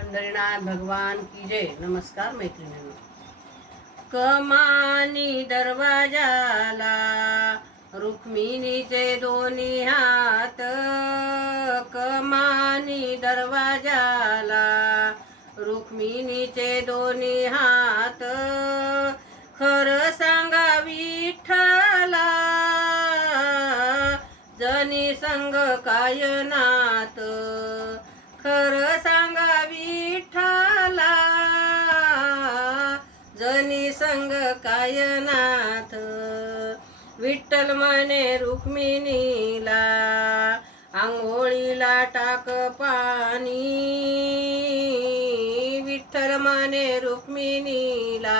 पंढरीनाथ भगवान की जय। नमस्कार मैत्रिणींनो. कमानी दरवाजाला रुक्मिणीचे दोन्ही हात, कमानी दरवाजाला रुक्मिणीचे दोन्ही हात. खरं सांगा विठ्ठला जनी संग काय नात, खरं सांगा विठ्ठला जनी संग काय नाथ. विठ्ठल म्हणे रुक्मिणीला आंघोळीला टाक पाणी, विठ्ठल म्हणे रुक्मिणीला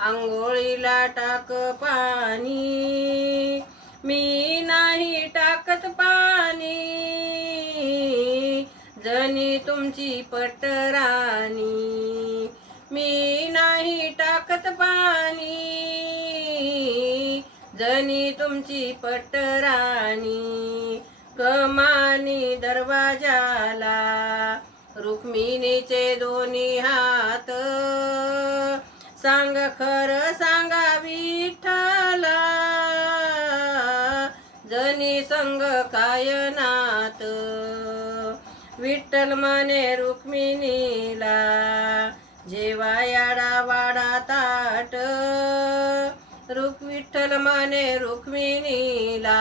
आंघोळीला टाक पाणी. मी नाही टाकत पाणी जनी तुमची पटराणी, मी नाही टाकत पाणी जनी तुमची पटराणी. कमानी दरवाजाला रुक्मिणीचे दोन्ही हात, सांग खरं सांगा विठ्ठला जनी संग काय नात. विठ्ठल म्हणे रुक्मिणीला जेवायाला वाडा ताट, विठ्ठल म्हणे रुक्मिणीला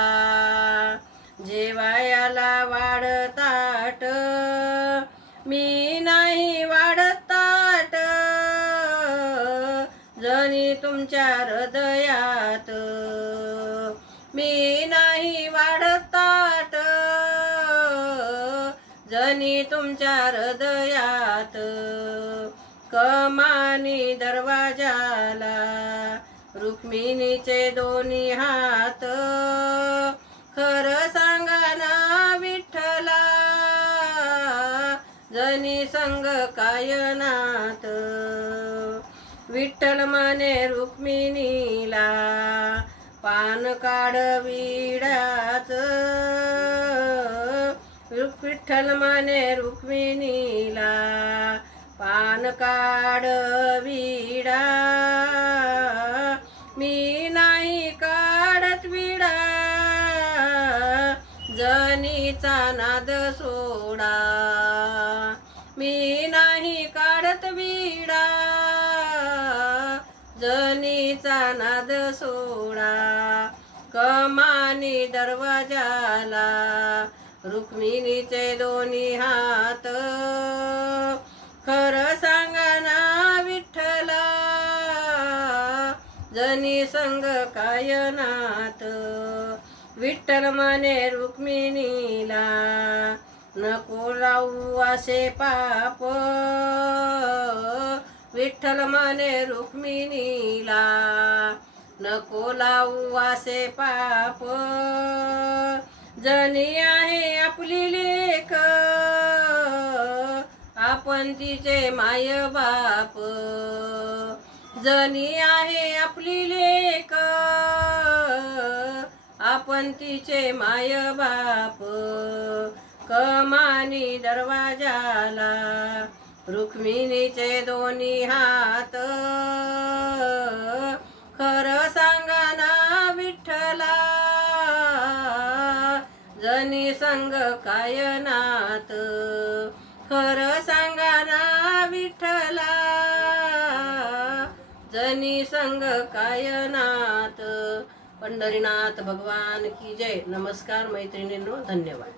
जेवायाला वाढ ताट. मी नाही वाढत ताट जनी तुमच्या हृदयात, मी नाही वाढत ताट जनी तुमच्या हृदयात. कमानी दरवाजाला रुक्मिणीचे दोन्ही हात, खरं सांगा ना विठ्ठला जनी संग काय नात. विठ्ठल म्हणे रुक्मिणीला पान काढ विड्याच, विठ्ठल म्हणे रुक्मिणीला पान काढ विडा. मी नाही काढत विडा जनीचा नाद सोडा, मी नाही काढत विडा जनीचा नाद सोडा. कमानी दरवाजाला रुक्मिणीचे दोन्ही हात, खरं सांगा ना विठ्ठला जनी संग काय नात. विठ्ठल म्हणे रुक्मिणीला नको लावू असे पाप, विठ्ठल म्हणे रुक्मिणीला नको लावू असे पाप. जनी आहे आपली लेक आपण तिचे माय बाप, जनी आहे आपली लेक आपण तिचे माय बाप. कमानी दरवाजाला रुक्मिणीचे दोन्ही हात, खरं सांगा ना विठ्ठला जनी संग काय नात. खरं सांगा ना विठ्ठला जनी संग काय नात. पंढरीनाथ भगवान की जय. नमस्कार मैत्रिणींनो. धन्यवाद.